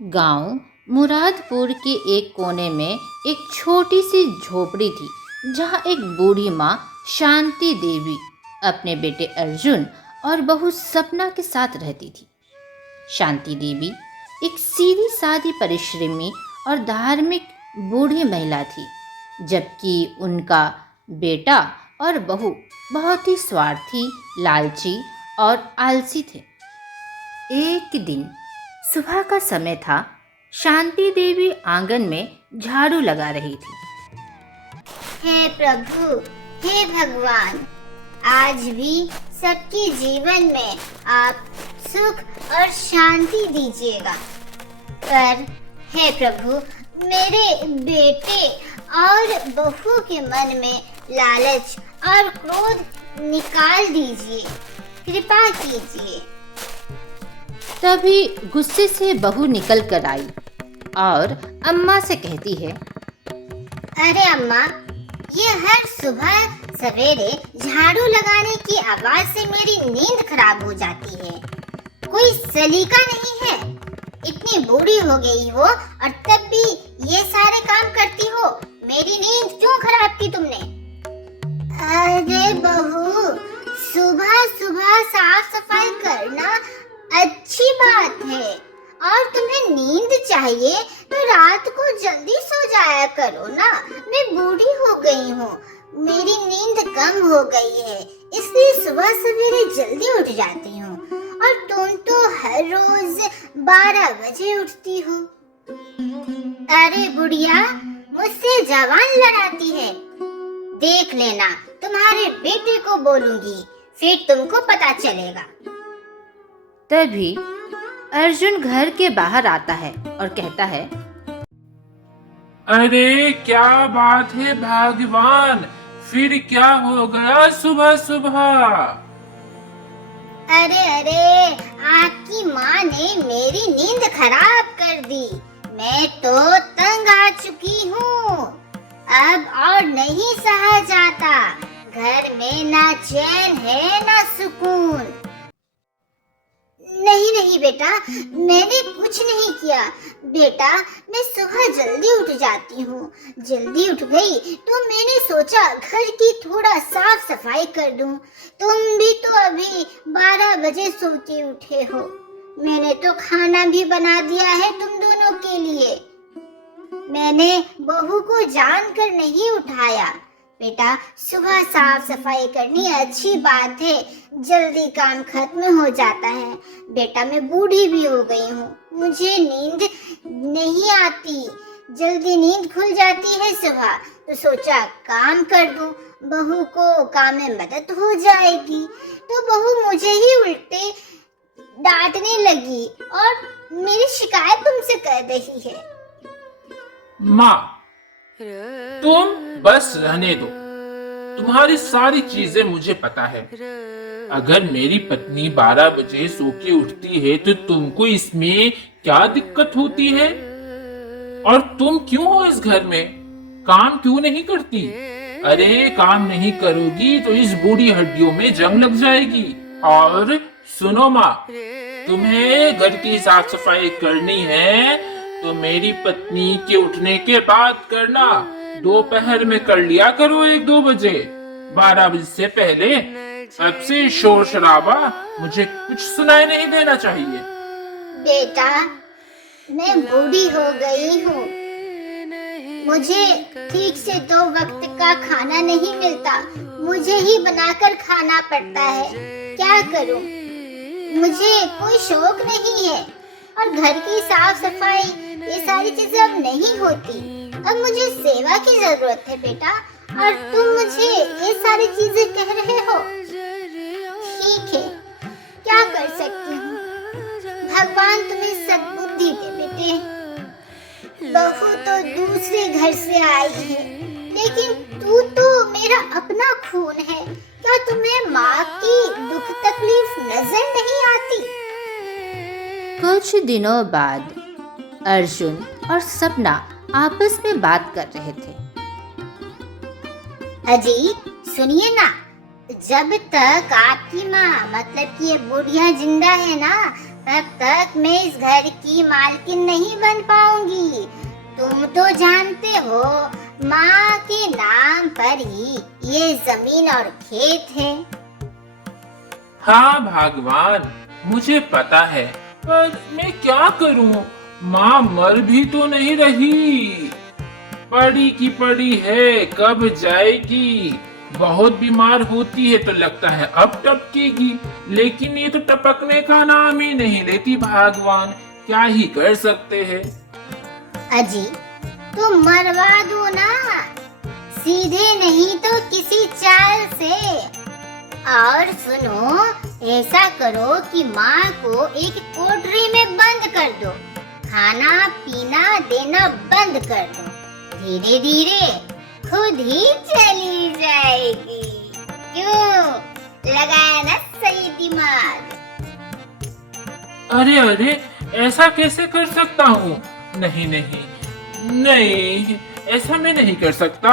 गांव मुरादपुर के एक कोने में एक छोटी सी झोपड़ी थी जहां एक बूढ़ी माँ शांति देवी अपने बेटे अर्जुन और बहू सपना के साथ रहती थी। शांति देवी एक सीधी सादी परिश्रमी और धार्मिक बूढ़ी महिला थी, जबकि उनका बेटा और बहू बहुत ही स्वार्थी, लालची और आलसी थे। एक दिन सुबह का समय था। शांति देवी आंगन में झाड़ू लगा रही थी। हे प्रभु, हे भगवान, आज भी सबके जीवन में आप सुख और शांति दीजिएगा। पर हे प्रभु, मेरे बेटे और बहू के मन में लालच और क्रोध निकाल दीजिए, कृपा कीजिए। तभी गुस्से से बहू निकल कर आई और अम्मा से कहती है, अरे अम्मा, ये हर सुबह सवेरे झाड़ू लगाने की आवाज से मेरी नींद खराब हो जाती है। कोई सलीका नहीं है। इतनी बूढ़ी हो गई हो और तब भी ये सारे काम करती हो। मेरी नींद क्यों खराब की तुमने? अरे बहू, सुबह सुबह साफ सफाई करना अच्छी बात है और तुम्हें नींद चाहिए तो रात को जल्दी सो जाया करो ना। मैं बूढ़ी हो गई हूँ, मेरी नींद कम हो गई है, इसलिए सुबह सवेरे जल्दी उठ जाती हूँ और तुम तो हर रोज 12 बजे उठती हो। अरे बुढ़िया, मुझसे जवान लड़ाती है। देख लेना, तुम्हारे बेटे को बोलूंगी, फिर तुमको पता चलेगा। तभी अर्जुन घर के बाहर आता है और कहता है, अरे क्या बात है भगवान, फिर क्या हो गया सुबह सुबह? अरे, आपकी माँ ने मेरी नींद खराब कर दी। मैं तो तंग आ चुकी हूँ। अब और नहीं सहा जाता। घर में ना चैन है ना सुकून। नहीं बेटा, मैंने कुछ नहीं किया। बेटा, मैं सुबह जल्दी उठ जाती हूँ। जल्दी उठ गई तो मैंने सोचा घर की थोड़ा साफ सफाई कर दूँ। तुम भी तो अभी 12 बजे सो के उठे हो। मैंने तो खाना भी बना दिया है तुम दोनों के लिए। मैंने बहू को जानकर नहीं उठाया। बेटा, सुबह साफ सफाई करनी अच्छी बात है, जल्दी काम खत्म हो जाता है। बेटा, मैं बूढ़ी भी हो गई हूँ, मुझे नींद नहीं आती, जल्दी नींद खुल जाती है सुबह, तो सोचा काम कर दूं, बहू को काम में मदद हो जाएगी। तो बहू मुझे ही उल्टे डांटने लगी और मेरी शिकायत तुमसे कर रही है। माँ, तुम बस रहने दो। तुम्हारी सारी चीजें मुझे पता है। अगर मेरी पत्नी 12 बजे सो के उठती है तो तुमको इसमें क्या दिक्कत होती है? और तुम क्यों हो इस घर में? काम क्यों नहीं करती? अरे काम नहीं करोगी तो इस बूढ़ी हड्डियों में जंग लग जाएगी। और सुनो माँ, तुम्हें घर की साफ सफाई करनी है तो मेरी पत्नी के उठने के बाद करना। दोपहर में कर लिया करो 1-2 बजे। 12 बजे से पहले अब से शोर शराबा मुझे कुछ सुनाई नहीं देना चाहिए। बेटा, मैं बूढ़ी हो गई हूँ, मुझे ठीक से 2 वक्त का खाना नहीं मिलता, मुझे ही बनाकर खाना पड़ता है। क्या करूँ? मुझे कोई शौक नहीं है और घर की साफ सफाई ये सारी चीजें अब नहीं होती। अब मुझे सेवा की जरूरत है बेटा, और तुम मुझे ये सारी चीजें कह रहे हो। ठीक है, क्या कर सकती हूँ? भगवान तुम्हें सद्बुद्धि दे बेटे। बहू तो दूसरे घर से आई है, लेकिन तू तो मेरा अपना खून है। क्या तुम्हें माँ की दुख तकलीफ नजर नहीं आती? कुछ दिनों बाद अर्जुन और सपना आपस में बात कर रहे थे। अजी सुनिए ना, जब तक आपकी माँ मतलब कि ये बुढ़िया जिंदा है ना, तब तक मैं इस घर की मालकिन नहीं बन पाऊंगी। तुम तो जानते हो, माँ के नाम पर ही ये जमीन और खेत है। हाँ भगवान, मुझे पता है, पर मैं क्या करूं? माँ मर भी तो नहीं रही, पड़ी की पड़ी है, कब जाएगी? बहुत बीमार होती है तो लगता है अब टपकेगी, लेकिन ये तो टपकने का नाम ही नहीं लेती। भगवान, क्या ही कर सकते हैं। अजी, तुम मरवा दो ना, सीधे नहीं तो किसी चाल से। और सुनो, ऐसा करो कि माँ को एक कोठरी में बंद कर दो, खाना पीना देना बंद कर दो। धीरे धीरे खुद ही चली जाएगी। क्यों, लगाया ना सही दिमाग? अरे अरे, ऐसा कैसे कर सकता हूँ? नहीं नहीं नहीं, ऐसा मैं नहीं कर सकता।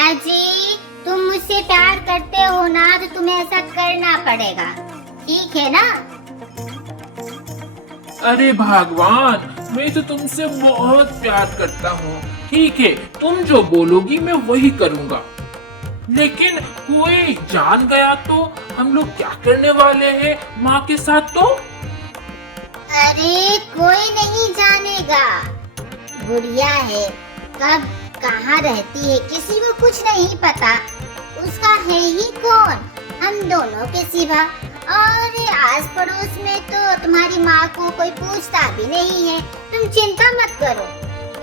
अजी, तुम मुझसे प्यार करते हो ना, तो तुम्हें ऐसा करना पड़ेगा, ठीक है ना? अरे भगवान, मैं तो तुमसे बहुत प्यार करता हूँ। ठीक है, तुम जो बोलोगी मैं वही करूँगा। लेकिन कोई जान गया तो हम लोग क्या करने वाले हैं माँ के साथ? तो अरे कोई नहीं जानेगा, बुढ़िया है, कब कहाँ रहती है किसी को कुछ नहीं पता। उसका है ही कौन हम दोनों के सिवा। और आस पड़ोस में तो तुम्हारी माँ को कोई पूछता भी नहीं है, तुम चिंता मत करो।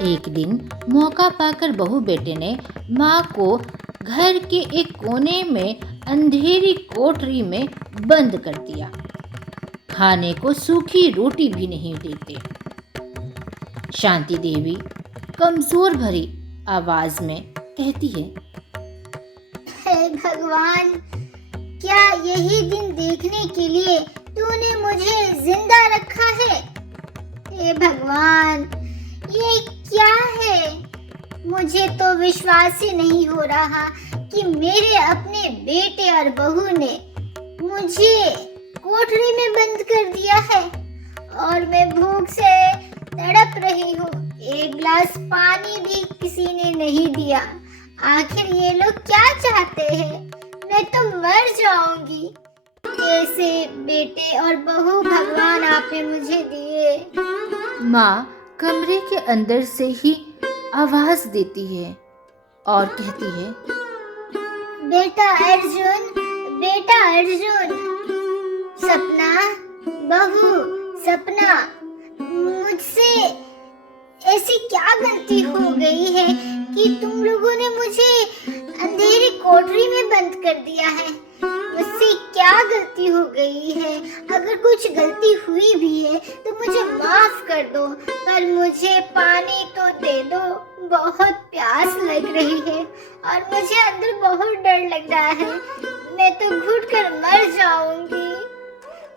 एक दिन मौका पाकर बहू बेटे ने माँ को घर के एक कोने में अंधेरी कोठरी में बंद कर दिया। खाने को सूखी रोटी भी नहीं देते। शांति देवी कमजोर भरी आवाज में कहती है, हे भगवान, क्या यही दिन देखने के लिए तूने मुझे जिंदा रखा है? हे भगवान, ये क्या है? मुझे तो विश्वास ही नहीं हो रहा कि मेरे अपने बेटे और बहू ने मुझे कोठरी में बंद कर दिया है और मैं भूख से तड़प रही हूँ। एक गिलास पानी भी किसी ने नहीं दिया। आखिर ये लोग क्या चाहते हैं? मैं तो मर जाऊंगी। ऐसे बेटे और बहू भगवान आपने मुझे दिए। माँ कमरे के अंदर से ही आवाज देती है और कहती है, बेटा अर्जुन, बेटा अर्जुन। सपना, बहू सपना, मुझसे ऐसी क्या गलती हो गई है कि तुम लोगों ने मुझे अंधेरी कोठरी में बंद कर दिया है? मुझसे क्या गलती हो गई है? अगर कुछ गलती हुई भी है तो मुझे माफ कर दो, पर मुझे पानी तो दे दो। बहुत प्यास लग रही है और मुझे अंदर बहुत डर लग रहा है। मैं तो घुट कर मर जाऊंगी।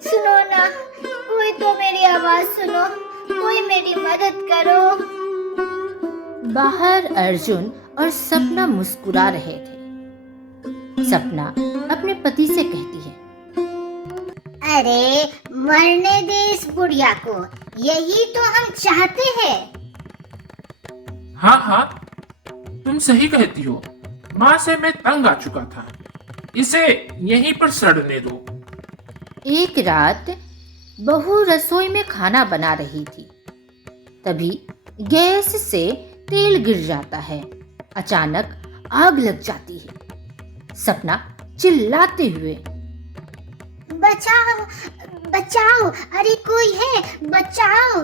सुनो ना, कोई तो मेरी आवाज सुनो, कोई मेरी मदद करो। बाहर अर्जुन और सपना मुस्कुरा रहे थे। सपना अपने पति से कहती है, अरे मरने दे इस बुढ़िया को, यही तो हम चाहते हैं। हाँ हाँ, तुम सही कहती हो। माँ से मैं तंग आ चुका था, इसे यहीं पर सड़ने दो। एक रात बहू रसोई में खाना बना रही थी। तभी गैस से तेल गिर जाता है। अचानक आग लग जाती है। सपना चिल्लाते हुए, बचाओ बचाओ, अरे कोई है, बचाओ।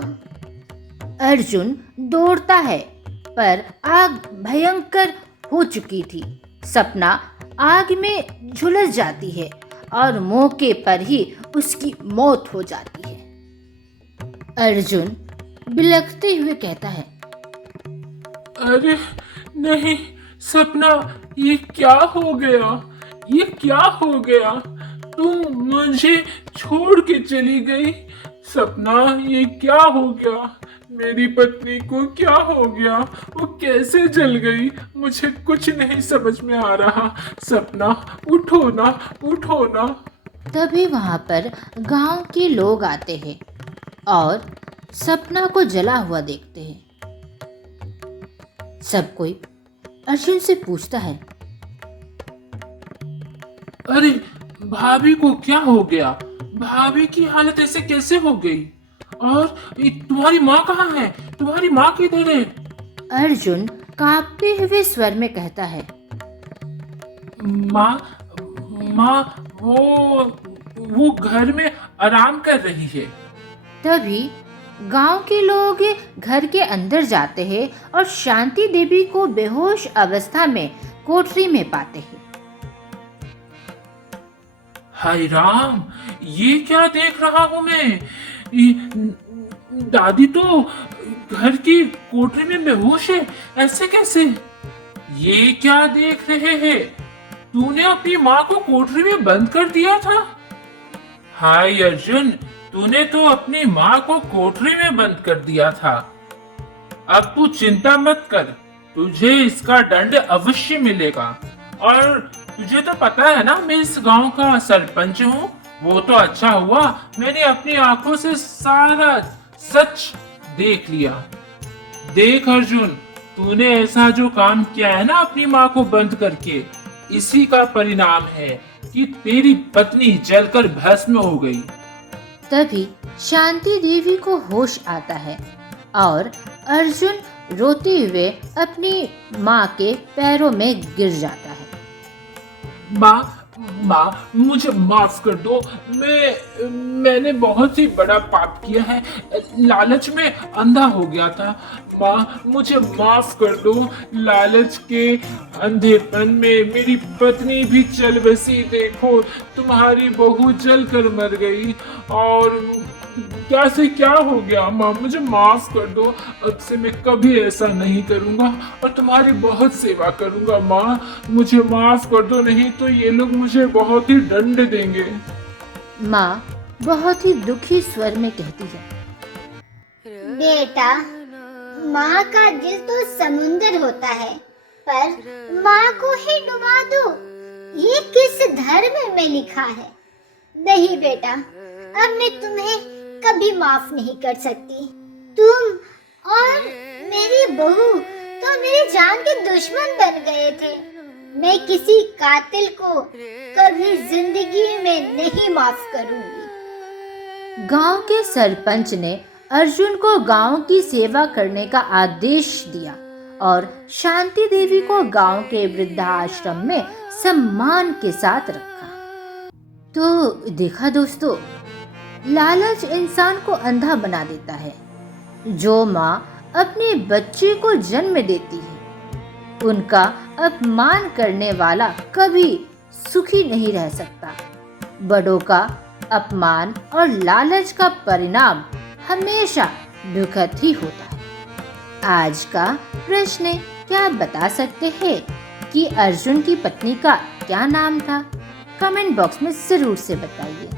अर्जुन दौड़ता है, पर आग भयंकर हो चुकी थी। सपना आग में झुलस जाती है और मौके पर ही उसकी मौत हो जाती है। अर्जुन बिलखते हुए कहता है, अरे नहीं सपना, ये क्या हो गया? ये क्या हो गया? तुम मुझे छोड़ के चली गई। सपना, ये क्या हो गया? मेरी पत्नी को क्या हो गया? वो कैसे जल गई? मुझे कुछ नहीं समझ में आ रहा। सपना, उठो ना, उठो ना। तभी वहां पर गांव के लोग आते हैं और सपना को जला हुआ देखते हैं। सब कोई अर्जुन से पूछता है, अरे भाभी को क्या हो गया? भाभी की हालत ऐसे कैसे हो गई? और तुम्हारी माँ कहाँ है? तुम्हारी माँ किधर है? अर्जुन कांपते हुए स्वर में कहता है, माँ माँ वो घर में आराम कर रही है। तभी गांव के लोग घर के अंदर जाते हैं और शांति देवी को बेहोश अवस्था में कोठरी में पाते हैं। हाय राम, ये क्या देख रहा हूँ मैं? दादी तो घर की कोठरी में बेहोश है, ऐसे कैसे? ये क्या देख रहे हैं? तूने अपनी माँ को कोठरी में बंद कर दिया था? हाय अर्जुन, तूने तो अपनी माँ को कोठरी में बंद कर दिया था। अब तू चिंता मत कर, तुझे इसका दंड अवश्य मिलेगा। और तुझे तो पता है ना, मैं इस गांव का सरपंच हूँ। वो तो अच्छा हुआ मैंने अपनी आंखों से सारा सच देख लिया। देख अर्जुन, तूने ऐसा जो काम किया है ना अपनी माँ को बंद करके, इसी का परिणाम है कि तेरी पत्नी जलकर भस्म हो गई। तभी शांति देवी को होश आता है और अर्जुन रोते हुए अपनी माँ के पैरों में गिर जाता है। माँ मुझे माफ कर दो। मैंने बहुत ही बड़ा पाप किया है, लालच में अंधा हो गया था। माँ मुझे माफ कर दो। लालच के अंधेपन में मेरी पत्नी भी चल बसी। देखो तुम्हारी बहू जल कर मर गई और क्या से क्या हो गया। माँ मुझे माफ कर दो, अब से मैं कभी ऐसा नहीं करूँगा और तुम्हारी बहुत सेवा करूँगा। माँ मुझे माफ कर दो, नहीं तो ये लोग मुझे बहुत ही दंड देंगे। माँ बहुत ही दुखी स्वर में कहती है, बेटा, माँ का दिल तो समुंदर होता है, पर माँ को ही डुबा दो, ये किस धर्म में लिखा है? नहीं बेटा, अब मैं तुम्हें कभी माफ नहीं कर सकती। तुम और मेरी बहू तो मेरी जान के दुश्मन बन गए थे। मैं किसी कातिल को कभी जिंदगी में नहीं माफ करूंगी। गांव के सरपंच ने अर्जुन को गांव की सेवा करने का आदेश दिया और शांति देवी को गांव के वृद्धाश्रम में सम्मान के साथ रखा। तो देखा दोस्तों, लालच इंसान को अंधा बना देता है। जो माँ अपने बच्चे को जन्म देती है, उनका अपमान करने वाला कभी सुखी नहीं रह सकता। बड़ों का अपमान और लालच का परिणाम हमेशा दुखद ही होता है। आज का प्रश्न, क्या आप बता सकते हैं कि अर्जुन की पत्नी का क्या नाम था? कमेंट बॉक्स में जरूर से बताइए।